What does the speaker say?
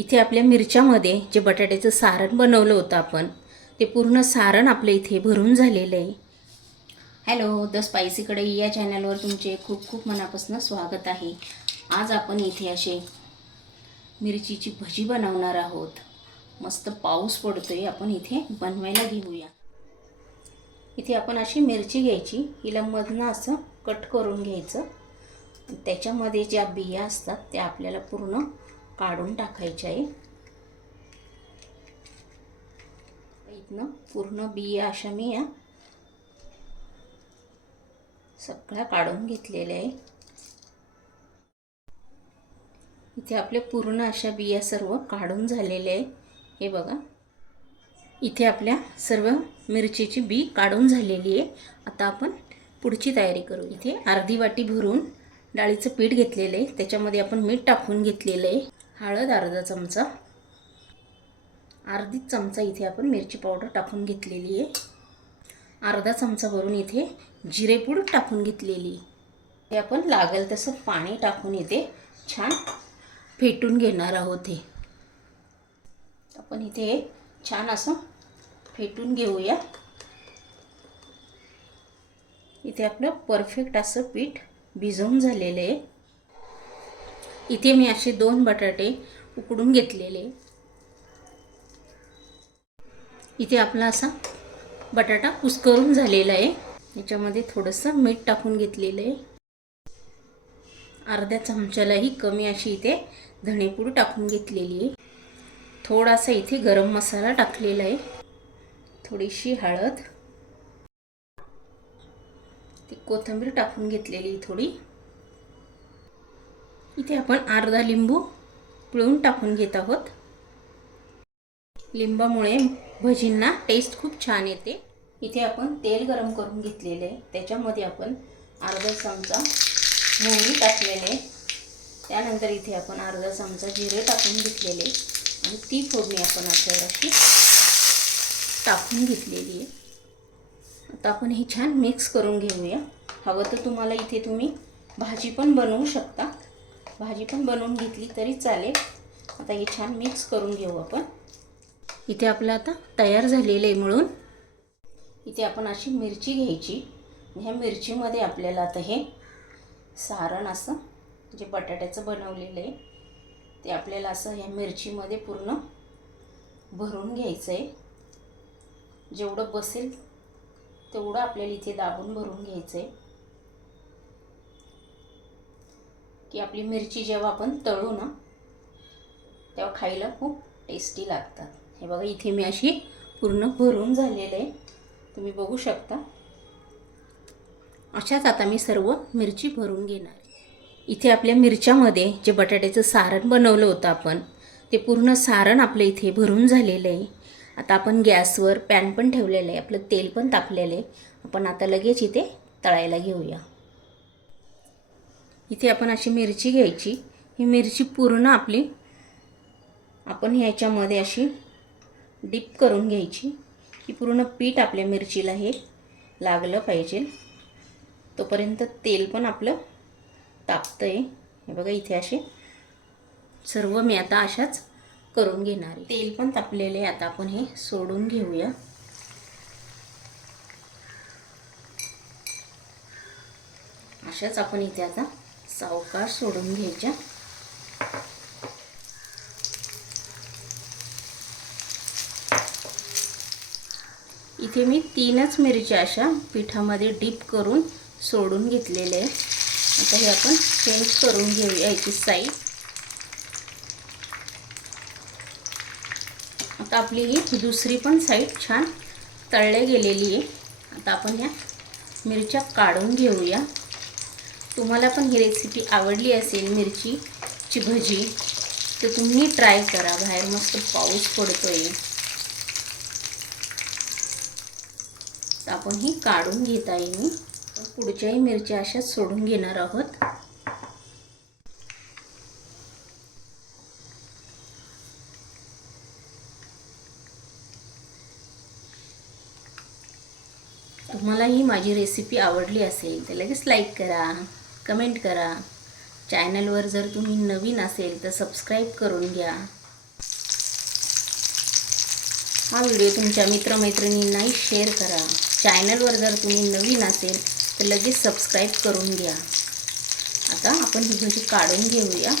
इथे आपल्या मिरच्यामध्ये जे बटाट्याचं सारण बनवलं होतं आपण ते पूर्ण सारण आपलं इथे भरून झालेलं आहे. हॅलो द स्पायसीकडे या चॅनलवर तुमचे खूप खूप मनापासून स्वागत आहे. आज आपण इथे असे मिरचीची भजी बनवणार आहोत. मस्त पाऊस पडतोय आपण इथे बनवायला घेऊया. इथे आपण अशी मिरची घ्यायची हिला मधनं असं कट करून घ्यायचं. त्याच्यामध्ये ज्या बिया असतात त्या आपल्याला पूर्ण काढून टाकायचे आहे. इथनं पूर्ण बिया अशा मी या सगळ्या काढून घेतलेल्या आहे. इथे आपल्या पूर्ण अशा बिया सर्व काढून झालेल्या आहे. हे बघा. इथे आपल्या सर्व मिरचीची बी काढून झालेली आहे. आता आपण पुढची तयारी करू. इथे अर्धी वाटी भरून डाळीचं पीठ घेतलेलं आहे. त्याच्यामध्ये आपण मीठ टाकून घेतलेलं आहे. हळद अर्धा चमचा. अर्धी चमचा इथे आपण मिरची पावडर टाकून घेतलेली आहे. अर्धा चमचा भरून इथे जिरेपूड टाकून घेतलेली. हे आपण लागेल तसं पाणी टाकून इथे छान फेटून घेणार आहोत हे. आपण इथे छान असं फेटून घेऊया. इथे आपलं परफेक्ट असं पीठ भिजवून झालेलं आहे. इथे मी असे दोन बटाटे उकडून घेतलेले. इथे आपला असा बटाटा कुस्करून झालेला आहे. याच्यामध्ये थोडंसं मीठ टाकून घेतलेलं आहे. अर्ध्या चमच्यालाही कमी अशी इथे धणेपूड टाकून घेतलेली आहे. थोडासा इथे गरम मसाला टाकलेला आहे. थोडीशी हळद. ती कोथिंबीर टाकून घेतलेली थोडी. इथे आपण अर्धा लिंबू पिळून टाकून घेत आहोत. लिंबामुळे भजींना टेस्ट खूप छान येते. इथे आपण तेल गरम करून घेतलेले आहे. त्याच्यामध्ये आपण अर्धा चमचा मोहरी टाकलेले त्यानंतर इथे आपण अर्धा चमचा जिरे टाकून घेतलेले आणि ती फोडणी आपण आपल्यावर टाकून घेतलेली आहे. आता आपण हे छान मिक्स करून घेऊया. हवं तर तुम्हाला इथे तुम्ही भाजी पण बनवू शकता. भाजी पण बनवून घेतली तरी चालेल. आता हे छान मिक्स करून घेऊ आपण. इथे आपलं आता तयार झालेलं आहे म्हणून इथे आपण अशी मिरची घ्यायची. ह्या मिरचीमध्ये आपल्याला आता हे सारण असं जे बटाट्याचं बनवलेलं आहे ते आपल्याला असं ह्या मिरचीमध्ये पूर्ण भरून घ्यायचं आहे जेवढं बसेल तेवढं आपल्याला इथे दाबून भरून घ्यायचं आहे की आपली मिरची जेव्हा आपण तळू ना तेव्हा खायला खूप टेस्टी लागतात. हे बघा इथे मी अशी पूर्ण भरून झालेलं आहे. तुम्ही बघू शकता. अशाच आता मी सर्व मिरची भरून घेणार इथे आपल्या मिरच्यामध्ये जे बटाट्याचं सारण बनवलं होतं आपण ते पूर्ण सारण आपलं इथे भरून झालेलं आहे. आता आपण गॅसवर पॅन पण ठेवलेलं आहे. आपलं तेल पण तापलेलं आहे. आपण आता लगेच इथे तळायला घेऊया. इथे आपण अशी मिरची घ्यायची. ही मिरची पूर्ण आपली आपण ह्याच्यामध्ये अशी डीप करून घ्यायची. की पूर्ण पीठ आपल्या मिरचीला हे लागलं पाहिजे. तोपर्यंत तेल पण आपलं तापतं आहे हे बघा इथे असे सर्व मी आता अशाच करून घेणार आहे. तेल पण तापलेले आहे. आता आपण हे सोडून घेऊया. अशाच आपण इथे आता सावकाश सोडून घ्यायच्या. इथे मी तीनच मिरच्या अशा पिठामध्ये डीप करून सोडून घेतलेले आहे आता हे आपण चेंज करून घेऊया याची साईड आता आपली ही दुसरी पण साईड छान तळल्या गेलेली आहे. आता आपण ह्या मिरच्या काढून घेऊया. तुम्हाला पण ही रेसिपी आवडली असेल मिरचीची भजी तर तुम्ही ट्राय करा. बाहेर मस्त पाऊस पडतोय. तर आपण ही काढून घेत आहे मी पुढच्याही मिरच्या अशाच सोडून घेणार आहोत. तुम्हाला ही माझी रेसिपी आवडली असेल तर लगेच लाईक करा. कमेंट करा. चॅनलवर जर तुम्ही नवीन असेल तर सबस्क्राईब करून घ्या. हा व्हिडिओ तुमच्या मित्रमैत्रिणींनाही शेअर करा. चॅनलवर जर तुम्ही नवीन असेल तर लगेच सबस्क्राईब करून घ्या. आता आपण ही भाजी काढून घेऊया.